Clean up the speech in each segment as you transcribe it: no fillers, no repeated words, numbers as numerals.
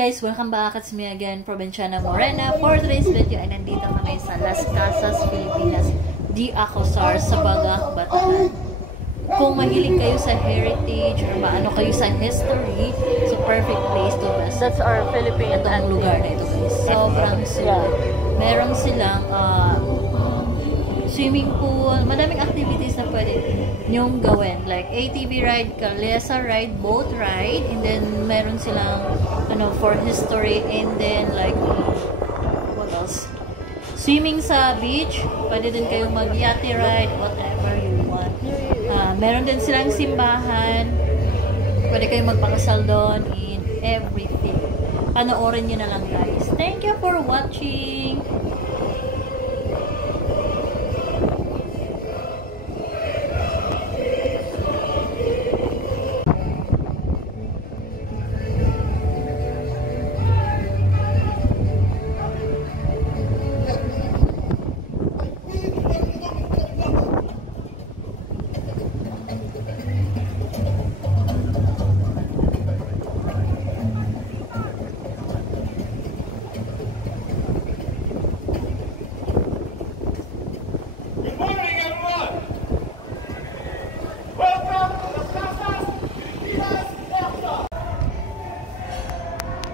guys, welcome back. It's me again, Provinciana Morena. For today's video ay nandito kami sa Las Casas, Pilipinas, di Acosar, sa Bagak, Bataan. Kung mahilig kayo sa heritage or maano kayo sa history, so perfect place to visit. That's our Philippine Itong lugar na ito guys. Sobrang sila. Meron silang swimming pool, madaming activities na pwede nyong gawin. Like ATV ride, kalesa ride, boat ride, and then meron silang for history, and then like what else? Swimming sa beach, pwede din kayong mag-yachty ride, whatever you want. Meron din silang simbahan, pwede kayong magpakasal doon, and everything. Panoorin nyo na lang guys. Thank you for watching!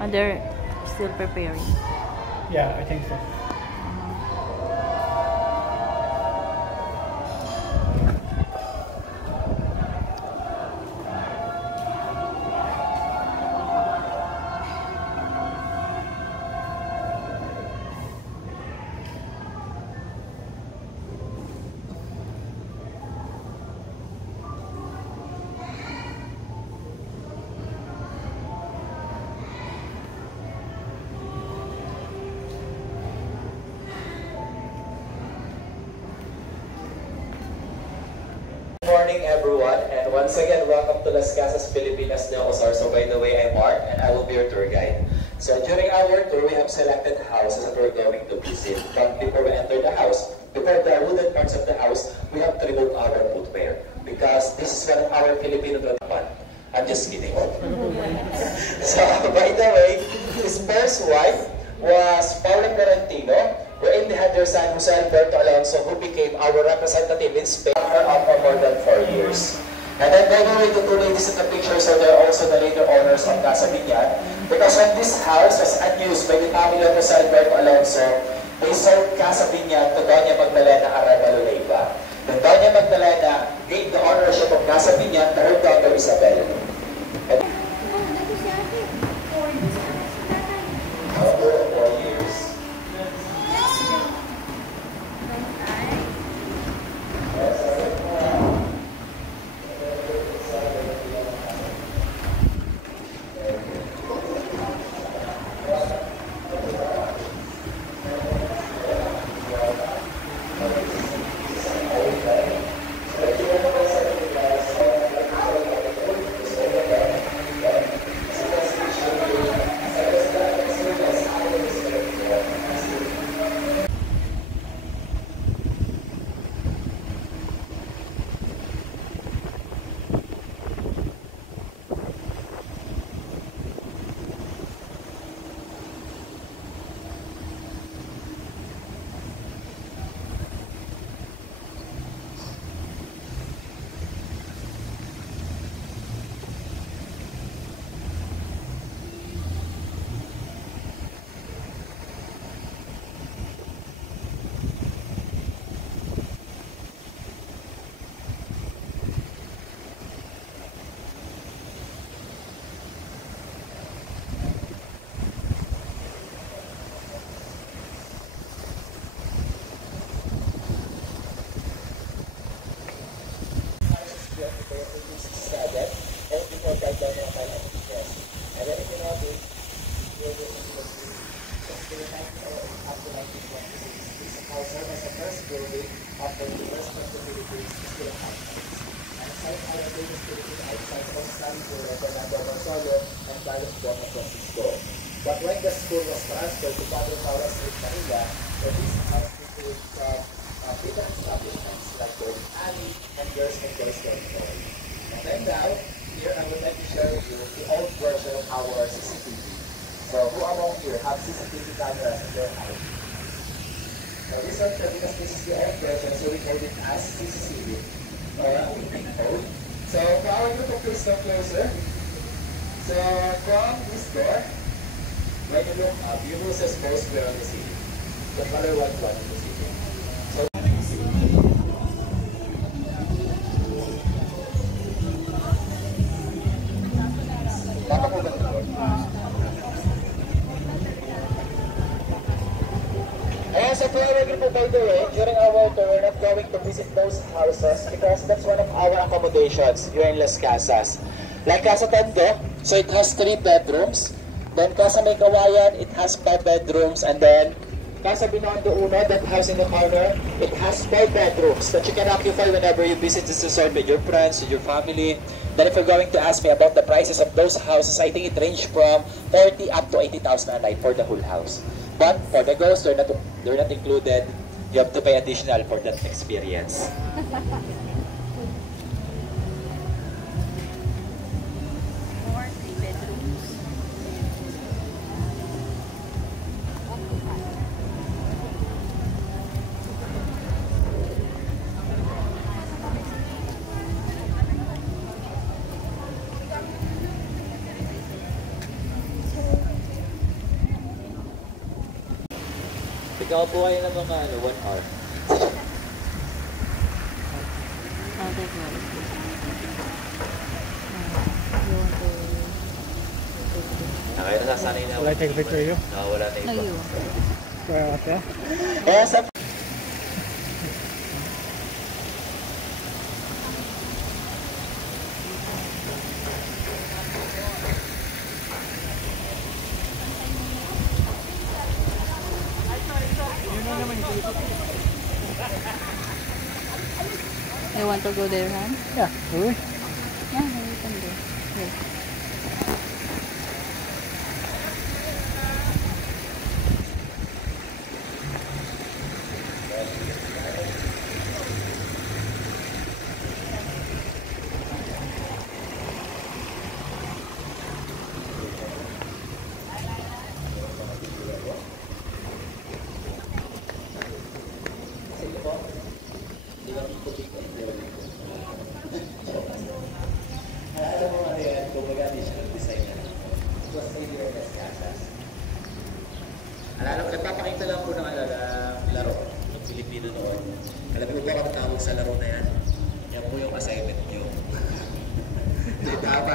And they're still preparing. Yeah, I think so. Good morning everyone, and once again welcome to Las Casas, Pilipinas de Acosar. So by the way, I'm Mark and I will be your tour guide. So during our tour, we have selected houses that we're going to visit. But before we enter the house, before the wooden parts of the house, we have to remove our footwear because this is one of our Filipino tradition. I'm just kidding. So by the way, his first wife was Paula Correntino, wherein they had their son Jose Alberto Alonso, who became our representative in Spain for more than 4 years. And then by the way, the two ladies in the picture, so they're also the later owners of Casa Binyan, because when this house was unused by the family of Jose Alberto Alonso, they sold Casa Binyan to Doña Magdalena Arevalo Leiva. Then Doña Magdalena gave the ownership of Casa Binyan to her daughter Isabel. And 4 years. But when the school was transferred to Padre Paula Street, Manila, so this house includes different establishments like Golden Alley and Girls and Boys Dormitory. And then now, here I would like to share with you the old version of our CCTV. So So who among you have CCTV cameras in their house? So this one, because this is the expression, so we call it as CCTV or a pin code. So for our group of please come closer. So from this door, when you look up, you will see both square on the ceiling. The color one on the ceiling. So so for our group, by the way, during our tour, we're not going to visit those houses because that's one of our accommodations here in Las Casas. Like Casa Tando, so it has 3 bedrooms. Then Casa May Kawayan, it has 5 bedrooms. And then Casa Binondo Uno, that house in the corner, it has 5 bedrooms that you can occupy whenever you visit this resort with your friends, with your family. Then if you're going to ask me about the prices of those houses, I think it ranges from 40 up to 80,000 a night for the whole house. But for the ghosts, they're not included. You have to pay additional for that experience. 40 bedrooms. Ikaw po kayo ng mga 1 hour. Oh, that's right. Kaya nasasanay na. Will I take a picture of you? Wala na No, iba. you. Where up there? Kaya sa You want to go there, Han? Yeah, will we? Yeah, we can go. Here. alam mo ano yan, kumbaga additional design yan. It was made here in Las Casas. Alala ko, nagpapakita lang po ng laro ng Pilipino noon. Alam mo ba ang tawag sa laro na yan? Yan po yung assignment nyo. Tama.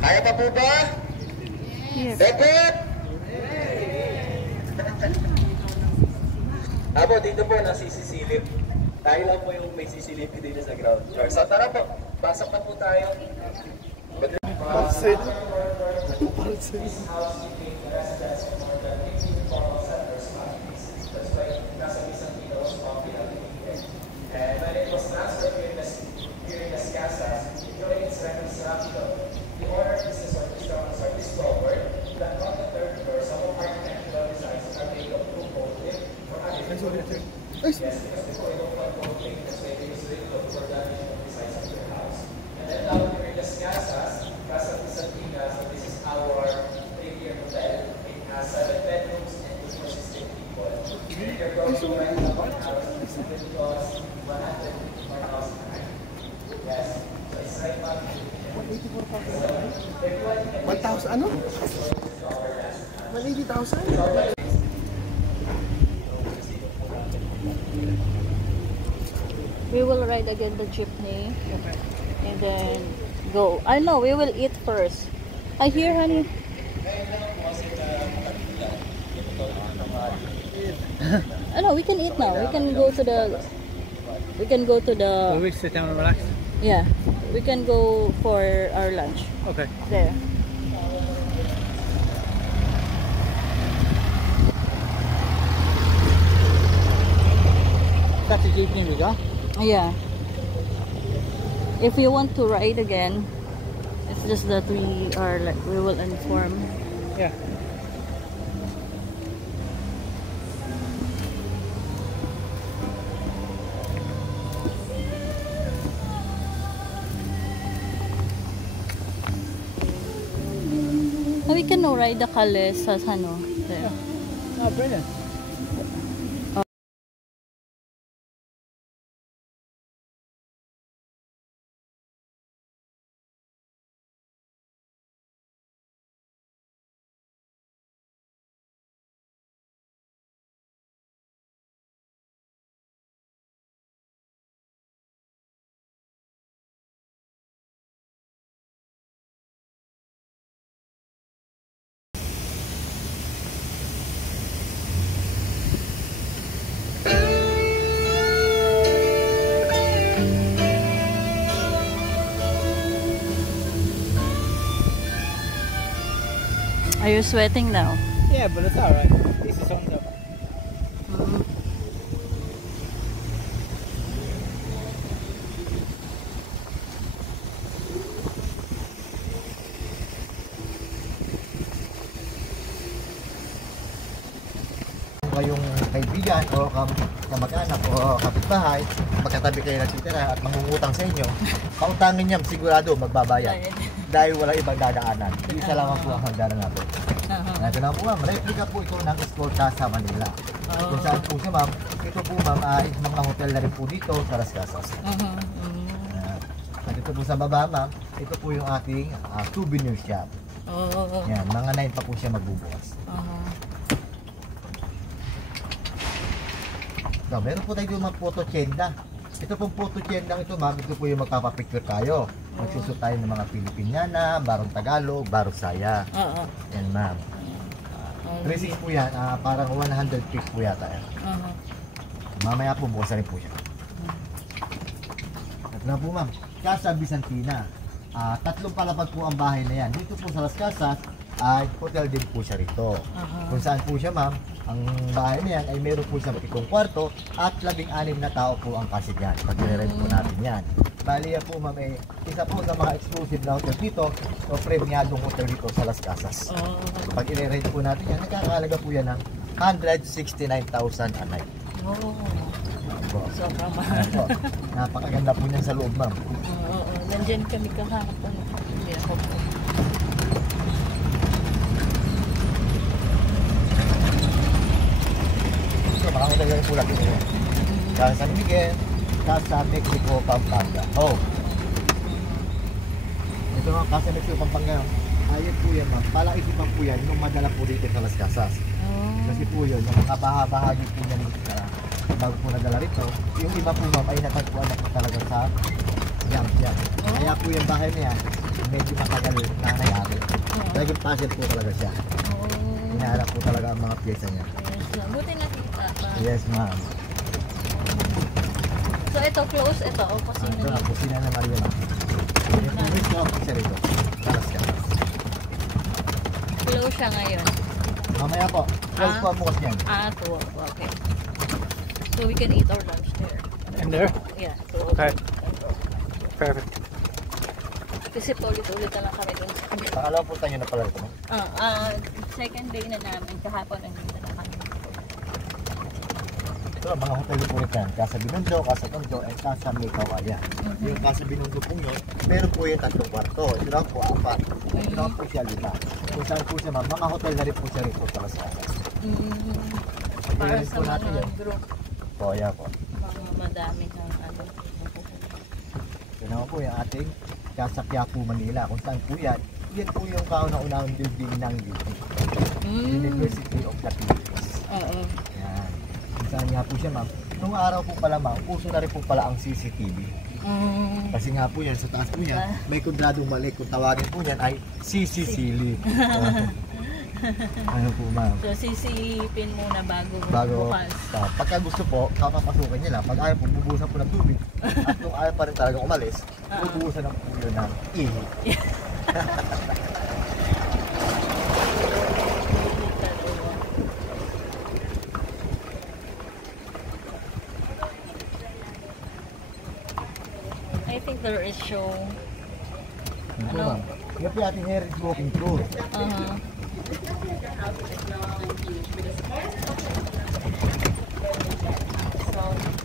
Kaya pa po ba? Here. Dapat! Abo, dito po nasisilip. Tayo lang po yung may sisilip dito sa ground floor. So tara po, pasok na po tayo. Pansit. This house became the residence of more than 15 formal settlers families. That's why Casa Bizantino was popular here. And when it was transferred here in Las Casas, during its reconstruction, the owner business or restaurants discovered that on the 3rd floor, some of architectural designs are made of blue coated or unrelated. Yes, because before we don't want coating, that's why they used to look for the additional designs of their house. And then now here in Las Casas, Casa Bizantina, so this is our 3-tier hotel. It has 7 bedrooms and 2 consistent people. You're going to rent a one house, it will cost 154,000 a night. Yes, so it's right back to 1,000 ano? 180,000? We will ride again the jeepney. And then go. I know, we will eat first. I hear, honey. No, we can eat now. We can go to the. Will we sit down and relax? Yeah, we can go for our lunch Okay. there. That's the jeepney we got? Yeah. If you want to ride again, it's just that we will inform. Yeah. We can ride the Calesa, ano, there. Oh, brilliant. Are you sweating now? Yeah, but it's alright. This is on top. Kayong kaibigan o kamag-anak o kapitbahay, magkatabi kayo nagtitira at mangungutang sa inyo, pautangin niya sigurado magbabayad. Dahil wala ibang dadaanan. Isa lang po ang hagdanan natin. Ito na po ma'am, replica po ito ng Escolta sa Manila. Kung saan po siya ma'am, ito po ma'am ay mga hotel na rin po dito sa Las Casas. At ito po sa baba ma'am, ito po yung ating souvenir shop. Yan, mga 9 pa po siya magbubukas. So, meron po tayo yung mga photo tienda. Ito pong photo tienda ito ma'am, ito po yung magpapapicture tayo. Magsusot tayo ng mga Pilipiniana, Barong Tagalog, Barong Saya. Yan ma'am. 3.6 po yan, parang 100 piece po yata yan. Mamaya po, bukas na rin po siya. At na po ma'am, Casa Bizantina. Tatlong palapag po ang bahay na yan. Dito po sa Las Casas, ay hotel din po siya rito. Kung saan po siya ma'am, ang bahay na yan ay meron po siyang 7 kwarto at 16 na tao po ang kasi yan. Pag-rent po natin yan. Bali yan po ma'am, isa po sa mga exclusive na hotel dito o premiadong hotel dito sa Las Casas. Pag i-rent po natin yan, nagkakalaga po yan ng 169,000 a night. Sobrang mahal. Napakaganda po niyan sa loob ma'am. Nandyan kami kahapon. Hindi ako po. So, mga hotel lang po natin yan. Casa San Miguel, Casa Mexico, Pampanga. Ito mga Casa Mexico, Pampanga. Ayun po yan ma'am. Palaisipan po yan nung madala po dito sa Las Casas. Kasi po yun, yung mga bahagi po niya nito bago po nadala rito. Yung iba po ma'am ay natagpuan na po talaga sa jam. Kaya po yung bahay na yan, medyo matagal na nangyari. Talagang puzzle po talaga siya. Hinahanap po talaga ang mga pyesa niya. Buti nakita pa. Yes ma'am. So ito close, ito o kusina Ito niya. ang kusina na Maria ma'am. Yung tuwis ko ang siya rito. Talas ka. Close siya ngayon. Mamaya po, 12 po ang bukas niyan. 12. Okay. So we can eat our lunch there. In there? Yeah. So, Okay. Perfect. Kasi paulit-ulit na lang kami doon sa kanila. Pangalawa po tayo na pala ito. Second day na namin. Kahapon nandito na kami. Ito mga hotel po rin yan. Casa Binondo, Casa Tondo, and Casa Mekawaya. Yung Casa Binondo po yun, meron po yung 3 kwarto. Ito lang po 4. Ito lang po siya 5. Kung saan po siya ma'am, mga hotel na rin po siya rin po sa Las Casas. Para Rin sa po natin mga yan. group. Po, yeah po. Mga madami ng ano. Ito naman po yung ating Casa Quiapo, Manila. Kung saan po yan, yan po yung kauna-unahang building ng UP. University of the Philippines. Yan. Kung saan nga po siya ma'am. Nung araw po pala ma'am, uso na rin po pala ang CCTV. Kasi nga po yan, sa taas po yan, may kwadradong mali. Kung tawagin po yan ay CCCL. Ano po ma'am? So sisilipin muna Bago, bukas. pagka gusto po, kapapasukin niya lang. Pag ayaw po, bubuhusan po ng tubig. At kung ayaw pa rin talagang umalis, bubuhusan ng po yun ng ihi. I think there is show. Ano? Ano? Yan po yung ating heritage walking tour. So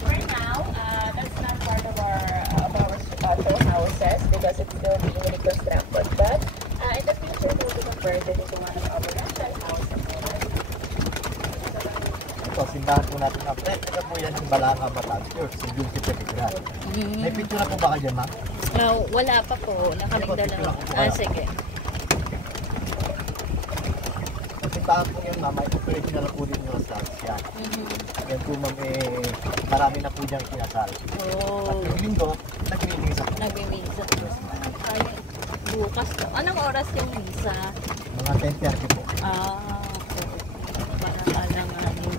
for now, that's not part of our show houses because it's still being reconstructed. But in the future, we will converted into one of our rental house. Ito, simbahan po natin na replica po yan ng Balanga Bataan Church, St. Joseph Cathedral. May picture na po ba kayo, ma'am? Wala pa po. Nakaming dalawa. Sige. Ang simbahan po yan, ma'am, may operation na po din yung estancia. Yan po, ma'am, marami na po diyang kinasal. At yung linggo, nag-release ako. Nag-misa. Ay, bukas po. Anong oras yung misa? Mga 10:30 po. Para alanganin.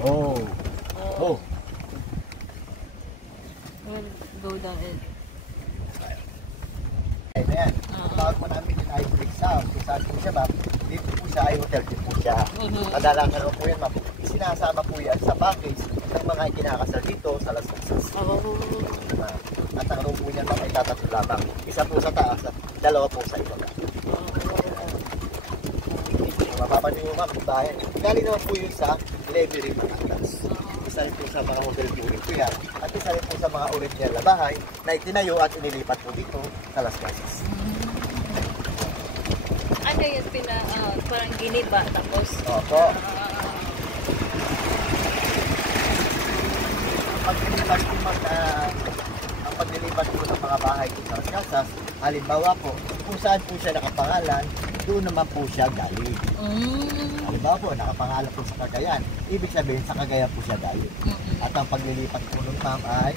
Oh. Oh. We'll go down and... Ayan. Tawag po namin yung Ice Sound. Kung saan po siya, ma'am, dito po siya ay hotel din po siya. Kadalasan po yan, ma'am. Sinasama po yan sa package ng mga kinakasal dito sa Las Casas. At ang room po niyan, ma'am, ay tatatlo lamang. Isa po sa taas at dalawa po sa ibaba. Mapapansin mo, ma'am, bahay. Galing naman po yun sa Levery Batangas. Isa rin po sa mga hotel building po yan. At isa rin po sa mga original na bahay na itinayo at inilipat po dito sa Las Casas. Ano yung parang giniba tapos... Opo. Ang paglilipat po ng mga bahay dito sa Las Casas, halimbawa po, kung saan po siya nakapangalan, doon naman po siya galing. Halimbawa po, nakapangalan po sa Cagayan, ibig sabihin sa Cagayan po siya galing. At ang paglilipat po ng ma'am ay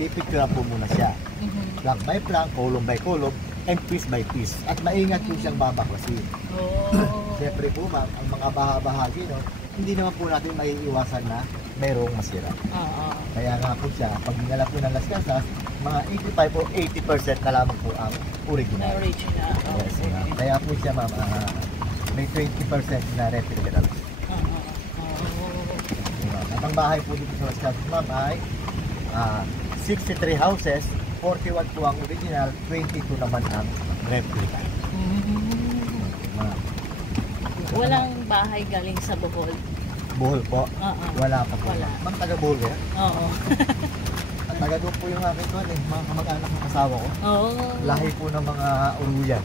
pipicturean po muna siya. Plank by plank, column by column, and piece by piece. At maingat po siyang babaklasin. Siyempre po ma'am, ang mga bahagi, no, hindi naman po natin maiiwasan na mayroong masira. Kaya nga po siya, pag dinala po ng Las Casas, mga 85 o 80% na lamang po ang original. Yes, ma'am. Kaya po siya ma'am, may 20% na replica na lang. At ang bahay po dito sa Las Casas ma'am ay 63 houses, 41 po ang original, 22 naman ang replica. Walang bahay galing sa Bohol. Bohol po? Wala pa po. Wala. Ma'am, taga Bohol yan? Oo. At taga doon po yung aking mga kamag-anak ng asawa ko. Oo. Lahi po ng mga Uruyan.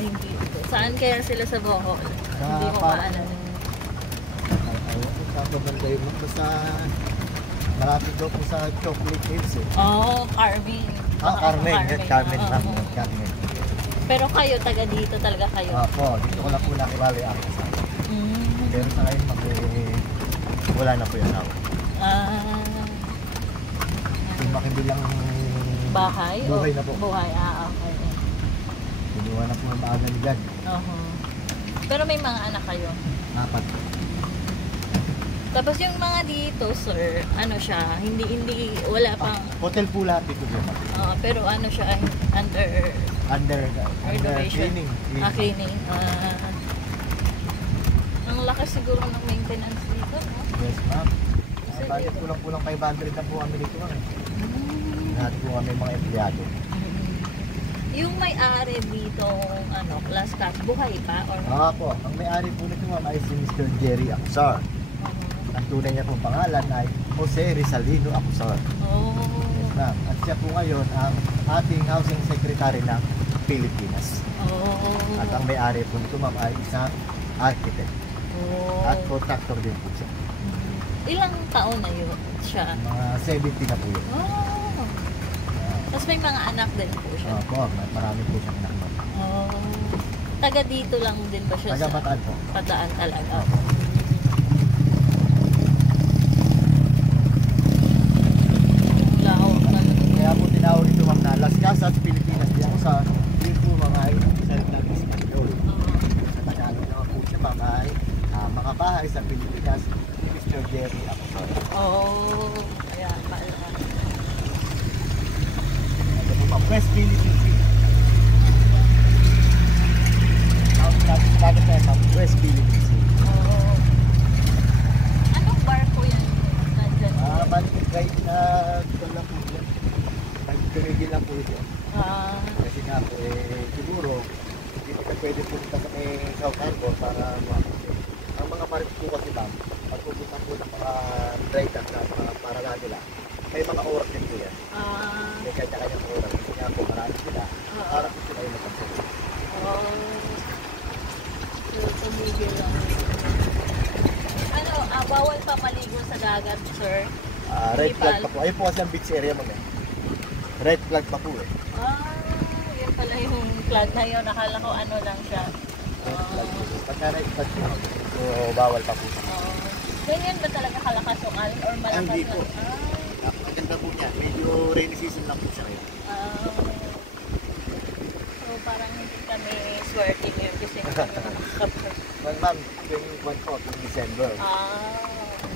Hindi. Saan kaya sila sa Bohol? Hindi mo maalam. Ayaw po sa babanda yun. Basta malapit daw po sa Chocolate Hills eh. Carmen. Carmen. Carmen, ma'am. Carmen. Pero kayo, taga dito talaga kayo? Opo, dito ko lang po nakilala yung aking asawa. Pero sa ngayon, wala na po yung asawa. Yung makibilang bahay? buhay na po. Buhay, okay. Pinuha na po ng maaga ni God. Pero may mga anak kayo? 4. Tapos yung mga dito, sir, ano siya, hindi, wala pang... Hotel po lahat dito dyan. Pero ano siya, under cleaning. Cleaning. Ang lakas siguro ng maintenance dito, no? Yes, ma'am. Bakit kulang-kulang 500 na po kami dito, ma'am. Lahat po kami mga empleyado. Yung may-ari dito, Las Casas, buhay pa? Or... po. Ang may-ari po nito, ma'am, ay si Mr. Jerry Acusar. Ang tunay niya pong pangalan ay Jose Rizalino Acusar. Yes, ma'am. At siya po ngayon ang ating housing secretary ng Pilipinas. At ang may-ari po nito, ma'am, ay isang architect. At contractor din po siya. Ilang taon na yun siya? Mga 70 na po yun. Tapos may mga anak din po siya? Opo, marami po siyang anak. Taga dito lang din ba siya? Taga Bataan po. Bataan talaga. Kaya po tinawag ito ma'am na Las Casas, Pilipinas. Diyan ko sa yun po mga salitang Espanyol. Sa Tagalog naman po siya ma'am ay mga bahay sa Pilipinas ni Mr. Jerry Acusar. Kaya pala. Ito po ma'am, West Philippine Sea. Dagat tayo ma'am, West Philippine Sea. Anong barko yan? Balik guide na ito lang po yan. Tumigil lang po ito. Kasi nga po, siguro, hindi ka pwede punta sa may South Harbor para ang mga mga marites po kasi ma'am, pag pupunta po ng mga dry dock na mga paralan nila, may mga oras din po yan. May kanya-kanyang oras. Kasi nga po, marami sila. Para po sila yung napansin. So, tumigil lang. Ano, bawal pa maligo sa dagat, sir? Red Hindi flag pa. pa po. Ayun po kasi ang beach area ma'am eh. Red flag pa po eh. Yan pala yung flag na yun. Nakala ko ano lang siya. Red flag po. Pagka red flag po, so bawal pa po. Ganyan ba talaga kalakas yung alon or malakas Hindi lang? po. Maganda po niya. Medyo rainy season lang po siya ngayon. So parang hindi kami swerte ngayon kasi hindi kami nakakapag. Well ma'am, yung one po, yung December.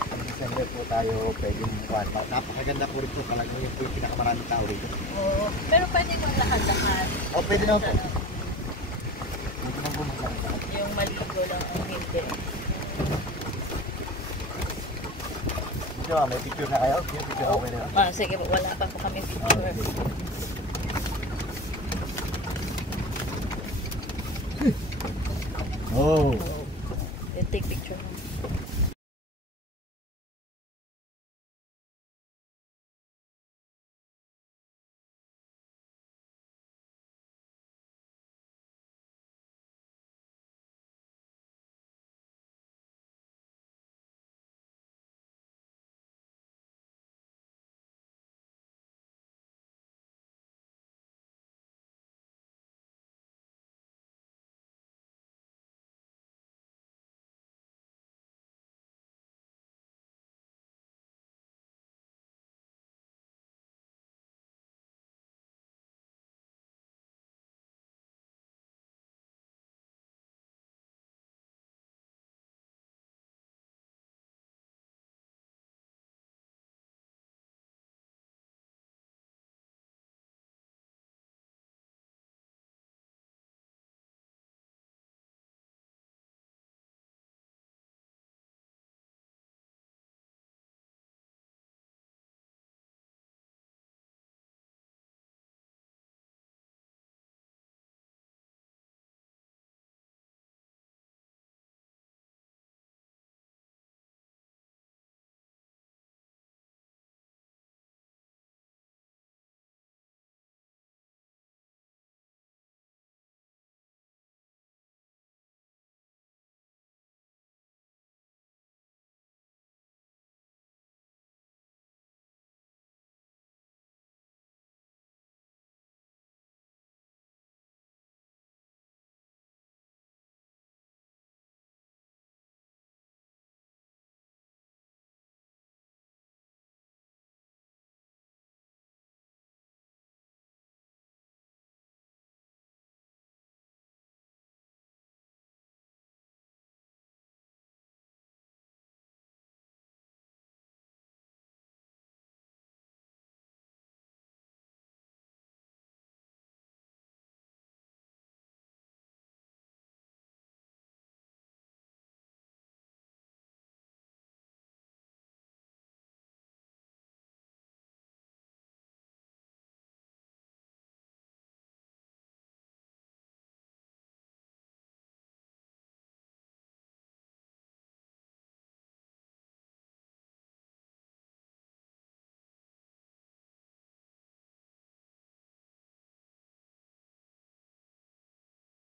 Ang December po tayo pwedeng one. Napakaganda po rin po talaga yung po yung pinakamaraming tao rito. Pero pwede kong lakad-lakad. Pwede naman po. Pwede naman po maglalakad. Yung maligo lang ang hindi. Sige ma'am, may picture na kayo? Yung picture okay na yun. Sige po, wala pa po kami picture. Oh! Take picture.